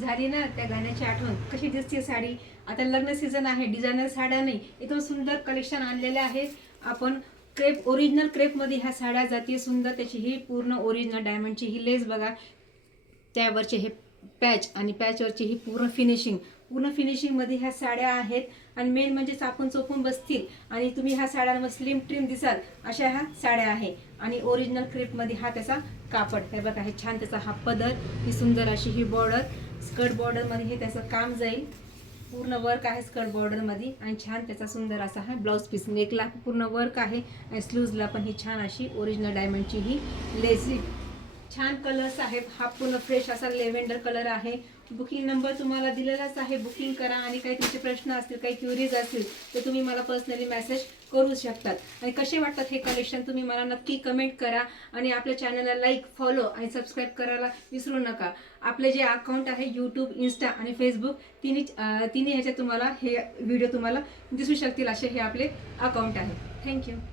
झाली ना त्या गाण्याची आठवण. कशी दिसते साडी. आता लग्न सीझन आहे, डिझायनर साड्या नाही, एकदम सुंदर कलेक्शन आणलेले आहे आपण. क्रेप, ओरिजिनल क्रेपमध्ये ह्या साड्या जाते सुंदर. त्याची ही पूर्ण ओरिजिनल डायमंडची ही लेस बघा, त्यावरचे हे पॅच आणि पॅचवरची ही पूर्ण फिनिशिंगमध्ये ह्या साड्या आहेत. आणि मेन म्हणजे चापून चोपून बसतील आणि तुम्ही ह्या साड्यांवर स्लिम ट्रिम दिसाल अशा ह्या साड्या आहे. आणि ओरिजिनल क्रेपमध्ये हा त्याचा कापड, हे बघा, हे छान त्याचा हा पदर, ही सुंदर अशी ही बॉर्डर, स्कर्ट बॉर्डरमध्ये हे त्याचं काम जाईल. पूर्ण वर्क आहे स्कर्ट बॉर्डरमध्ये आणि छान त्याचा सुंदर असा हा ब्लाऊज पीस. नेकला पूर्ण वर्क आहे आणि स्लीव्जला पण ही छान अशी ओरिजिनल डायमंडची ही लेझी. छान कलर्स आहेत. हा पूर्ण फ्रेश असा लेव्हेंडर कलर आहे. बुकिंग नंबर तुम्हाला दिलेलाच आहे, बुकिंग करा. आणि काही तुमचे प्रश्न असतील, काही क्युरीज असतील तर तुम्ही मला पर्सनली मेसेज करू शकतात. आणि कसे वाटतात हे कलेक्शन तुम्ही मला नक्की कमेंट करा. आणि आपल्या चॅनलला लाईक, फॉलो आणि सबस्क्राईब करायला विसरू नका. आपले जे अकाउंट आहे यूट्यूब, इन्स्टा आणि फेसबुक, तिन्ही ह्याच्यात तुम्हाला हे व्हिडिओ तुम्हाला दिसू शकतील असे हे आपले अकाउंट आहे. थँक्यू.